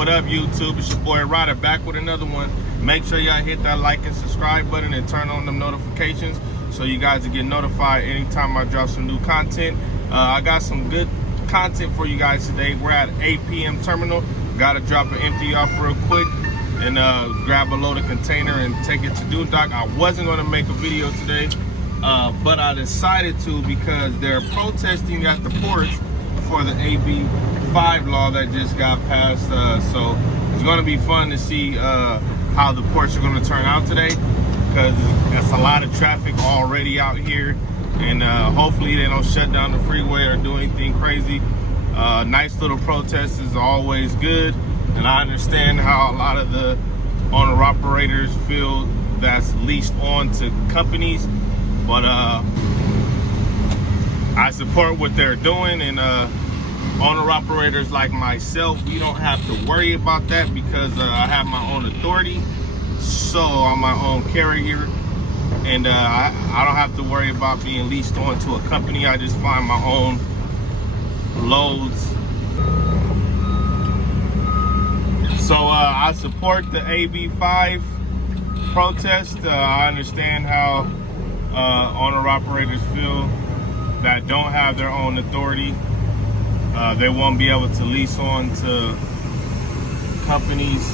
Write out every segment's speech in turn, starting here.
What up, YouTube? It's your boy Ryder back with another one. Make sure y'all hit that like and subscribe button and turn on them notifications so you guys will get notified anytime I drop some new content. I got some good content for you guys today. We're at 8 p.m. terminal. Gotta drop an empty off real quick and grab a loaded container and take it to Dock. I wasn't gonna make a video today, but I decided to because they're protesting at the ports for the AB5 law that just got passed. So it's gonna be fun to see how the ports are gonna turn out today, because there's a lot of traffic already out here, and hopefully they don't shut down the freeway or do anything crazy. Nice little protest is always good, and I understand how a lot of the owner operators feel that's leased on to companies, but I support what they're doing, and owner operators like myself, we don't have to worry about that because I have my own authority, so I'm my own carrier, and I don't have to worry about being leased on to a company. I just find my own loads. So I support the AB5 protest. I understand how owner operators feel that don't have their own authority. They won't be able to lease on to companies,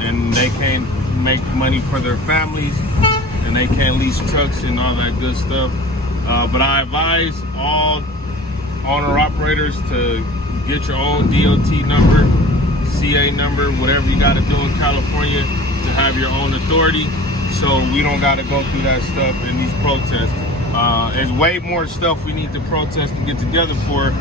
and they can't make money for their families, and they can't lease trucks and all that good stuff. But I advise all owner operators to get your own DOT number, CA number, whatever you got to do in California to have your own authority, so we don't got to go through that stuff in these protests. There's way more stuff we need to protest and get together for,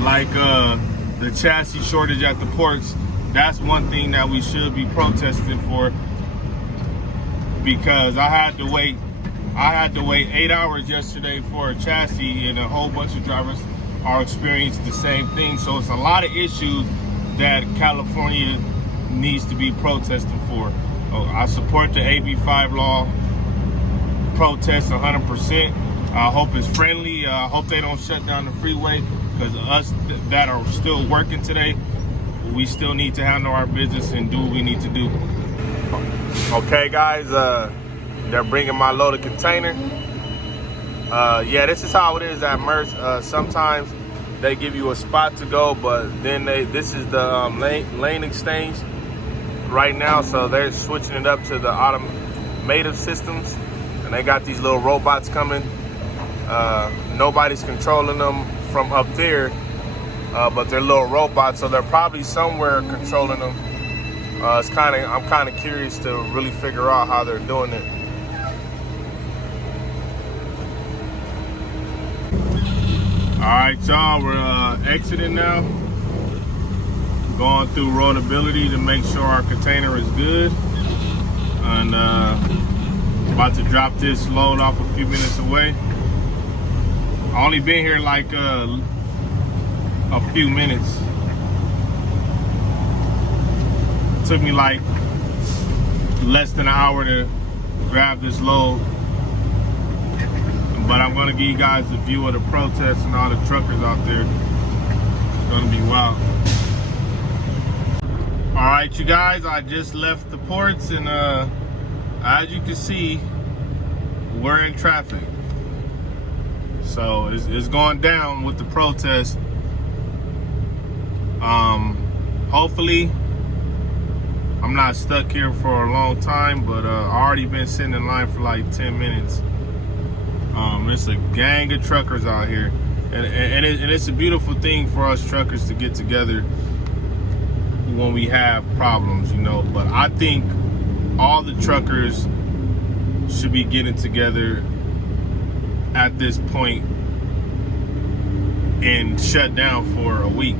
like the chassis shortage at the ports. That's one thing that we should be protesting for, because I had to wait 8 hours yesterday for a chassis, and a whole bunch of drivers are experiencing the same thing. So it's a lot of issues that California needs to be protesting for. I support the AB5 law protest 100%. I hope it's friendly. I hope they don't shut down the freeway, because us that are still working today, we still need to handle our business and do what we need to do. Okay, guys, they're bringing my loaded container. Yeah, this is how it is at Merce. Sometimes they give you a spot to go, but then this is the lane exchange right now, so they're switching it up to the automated systems, and they got these little robots coming. Nobody's controlling them from up there, but they're little robots, so they're probably somewhere controlling them. I'm kind of curious to really figure out how they're doing it. All right, y'all, we're exiting now. Going through roadability to make sure our container is good, and about to drop this load off a few minutes away. I only been here like a few minutes. It took me like less than an hour to grab this load, but I'm gonna give you guys a view of the protests and all the truckers out there. It's gonna be wild. All right, you guys, I just left the ports, and as you can see, we're in traffic. So it's going down with the protest. Hopefully I'm not stuck here for a long time, but I already been sitting in line for like 10 minutes. It's a gang of truckers out here, and it's a beautiful thing for us truckers to get together when we have problems, you know. But I think all the truckers should be getting together at this point and shut down for a week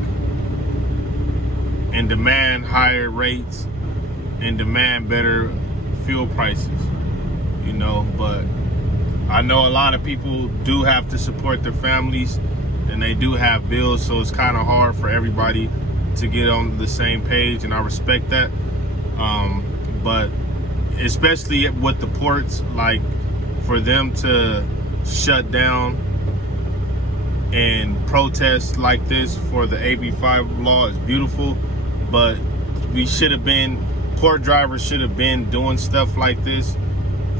and demand higher rates and demand better fuel prices, you know. But I know a lot of people do have to support their families, and they do have bills, so it's kind of hard for everybody to get on the same page, and I respect that. But especially with the ports, like for them to shut down and protest like this for the AB5 law is beautiful, but we should have been, port drivers should have been doing stuff like this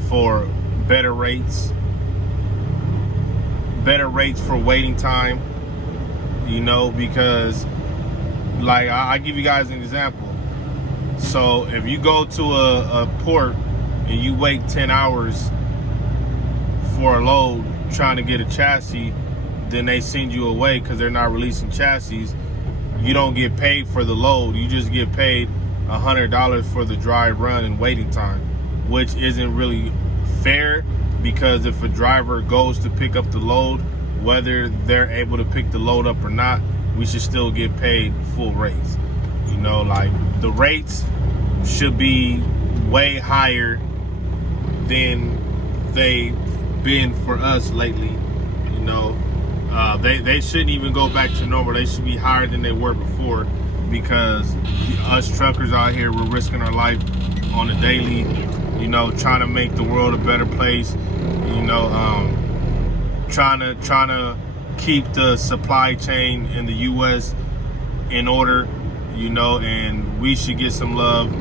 for better rates for waiting time, you know, because like I give you guys an example. So if you go to a port and you wait 10 hours for a load trying to get a chassis, then they send you away because they're not releasing chassis. You don't get paid for the load. You just get paid $100 for the dry run and waiting time, which isn't really fair, because if a driver goes to pick up the load, whether they're able to pick the load up or not, we should still get paid full rates. You know, like the rates should be way higher than they've been for us lately. You know, they shouldn't even go back to normal. They should be higher than they were before, because us truckers out here, we're risking our life on a daily, you know, trying to make the world a better place, you know, trying to keep the supply chain in the U.S. in order, you know, and we should get some love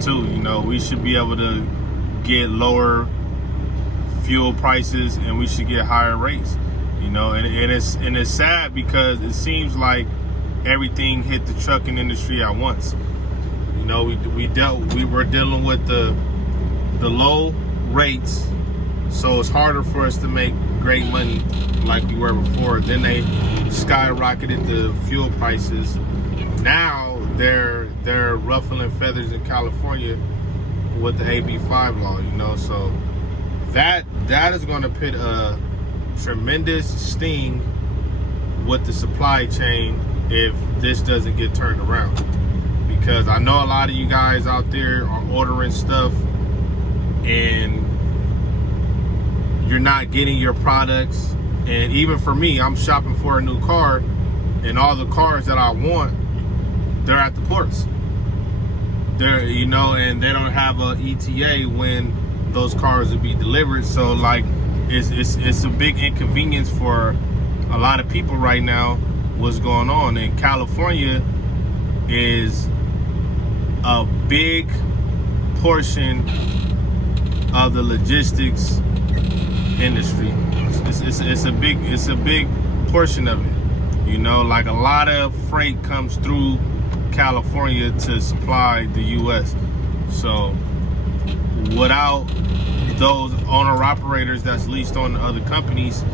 too. You know, we should be able to get lower fuel prices, and we should get higher rates, you know, and it's sad because it seems like everything hit the trucking industry at once. You know, we were dealing with the low rates, so it's harder for us to make great money like we were before. Then they skyrocketed the fuel prices. Now they're ruffling feathers in California with the AB5 law, you know, so that is going to put a tremendous sting with the supply chain if this doesn't get turned around. Because I know a lot of you guys out there are ordering stuff and you're not getting your products. And even for me, I'm shopping for a new car, and all the cars that I want, they're at the ports. They're, you know, and they don't have a ETA when those cars will be delivered. So like it's a big inconvenience for a lot of people right now what's going on. And California is a big portion of the logistics industry. It's a big portion of it. You know, like a lot of freight comes through California to supply the US. So without those owner-operators that's leased on to other companies,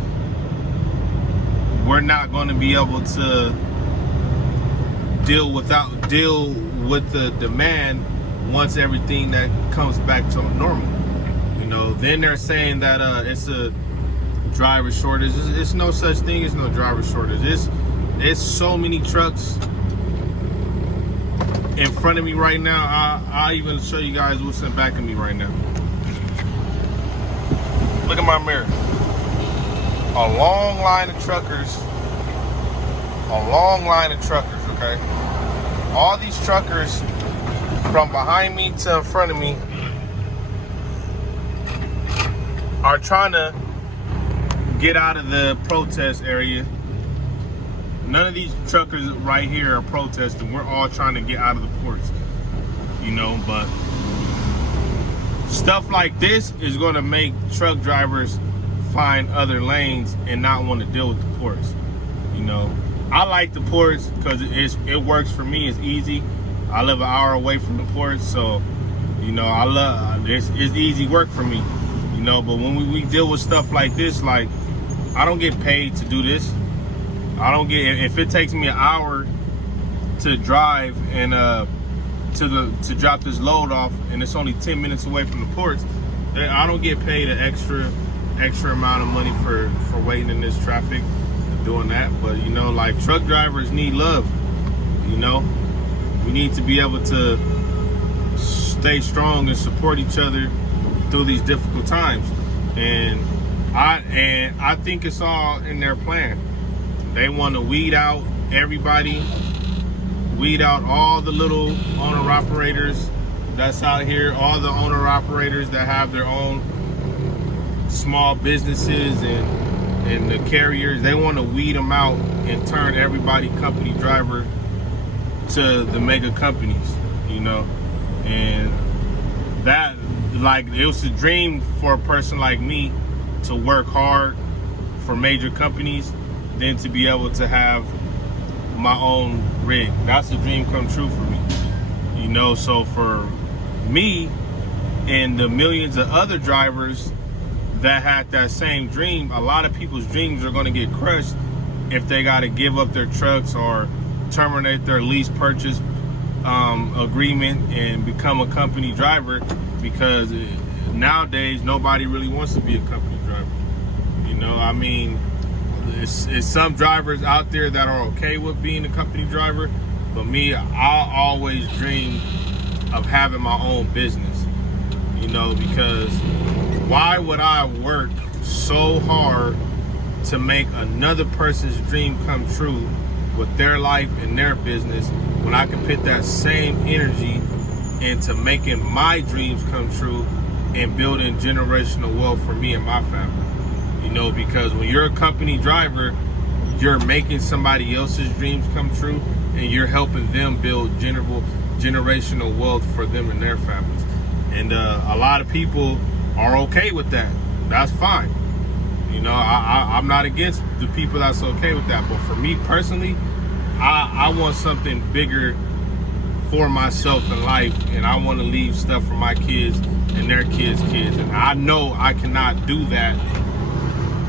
we're not going to be able to deal with the demand once everything that comes back to normal. You know, then they're saying that it's a driver shortage. It's no such thing as no driver shortage. It's so many trucks in front of me right now. I'll even show you guys what's in back of me right now. Look at my mirror. A long line of truckers. Okay? All these truckers from behind me to in front of me are trying to get out of the protest area. None of these truckers right here are protesting. We're all trying to get out of the ports, you know, but stuff like this is going to make truck drivers find other lanes and not want to deal with the ports. You know, I like the ports because it works for me. It's easy. I live an hour away from the ports, so you know, I love it's easy work for me. You know, but when we deal with stuff like this, like I don't get paid to do this. I don't get, if it takes me an hour to drive and to drop this load off, and it's only 10 minutes away from the ports, I don't get paid an extra amount of money for waiting in this traffic and doing that. But you know, like truck drivers need love. You know, we need to be able to stay strong and support each other through these difficult times. And I think it's all in their plan. They want to weed out everybody, weed out all the little owner-operators that's out here, all the owner-operators that have their own small businesses and the carriers. They want to weed them out and turn everybody company driver to the mega companies, you you know. And that, like, it was a dream for a person like me to work hard for major companies, then to be able to have my own rig. That's a dream come true for me, you know. So for me and the millions of other drivers that had that same dream, a lot of people's dreams are going to get crushed if they got to give up their trucks or terminate their lease purchase agreement and become a company driver, because nowadays nobody really wants to be a company driver. You know, I mean, it's some drivers out there that are okay with being a company driver, but me, I always dream of having my own business, you know, because why would I work so hard to make another person's dream come true with their life and their business when I can put that same energy into making my dreams come true and building generational wealth for me and my family? You know, because when you're a company driver, you're making somebody else's dreams come true, and you're helping them build generational wealth for them and their families. And a lot of people are okay with that. That's fine. You know, I'm not against the people that's okay with that. But for me personally, I want something bigger for myself in life, and I want to leave stuff for my kids and their kids' kids. And I know I cannot do that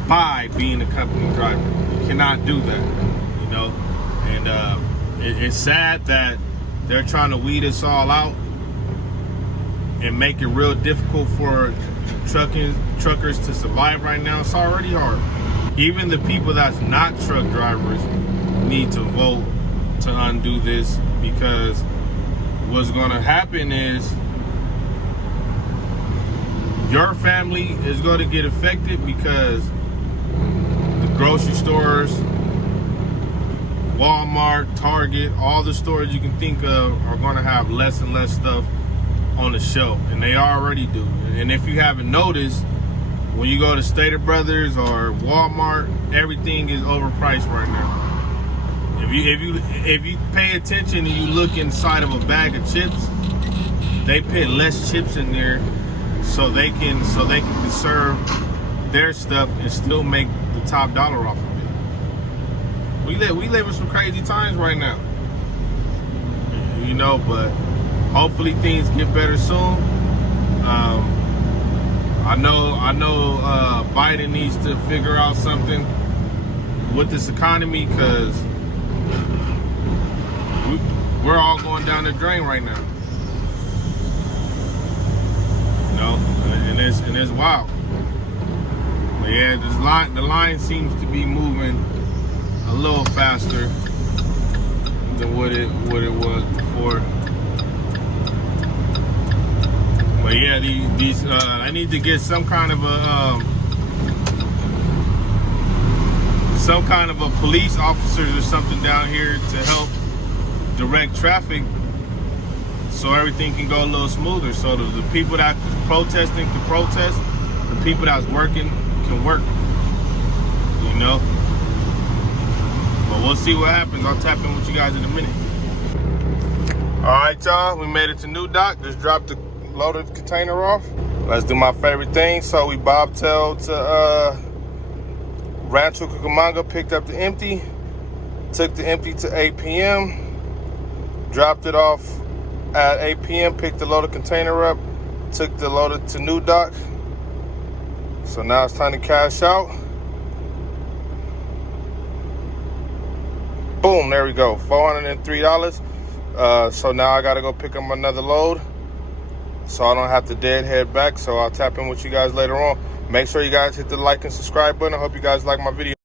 by being a company driver. You cannot do that, you know. And it's sad that they're trying to weed us all out and make it real difficult for truckers to survive right now. It's already hard. Even the people that's not truck drivers need to vote to undo this, because what's going to happen is your family is going to get affected, because the grocery stores, Walmart, Target, all the stores you can think of are going to have less and less stuff on the shelf, and they already do. And if you haven't noticed, when you go to Stater Brothers or Walmart, everything is overpriced right now. If you pay attention and you look inside of a bag of chips, they put less chips in there so they can conserve their stuff and still make the top dollar off of it. We live in some crazy times right now, you know. But hopefully things get better soon. I know Biden needs to figure out something with this economy, because we're all going down the drain right now. You know, and it's wild. But yeah, the line seems to be moving a little faster than what it was before. But yeah, these I need to get some kind of a police officers or something down here to help direct traffic, so everything can go a little smoother, so the people that protesting can protest, the people that's working can work, you know. But we'll see what happens. I'll tap in with you guys in a minute. All right, y'all, we made it to New Dock. Just dropped the loaded container off. Let's do my favorite thing. So we bobtailed to Rancho Cucamonga, picked up the empty, took the empty to APM, dropped it off at APM, picked the loaded container up, took the loaded to New Dock. So now it's time to cash out. Boom, there we go, $403. So now I gotta go pick up another load, so I don't have to deadhead back. So I'll tap in with you guys later on. Make sure you guys hit the like and subscribe button. I hope you guys like my video.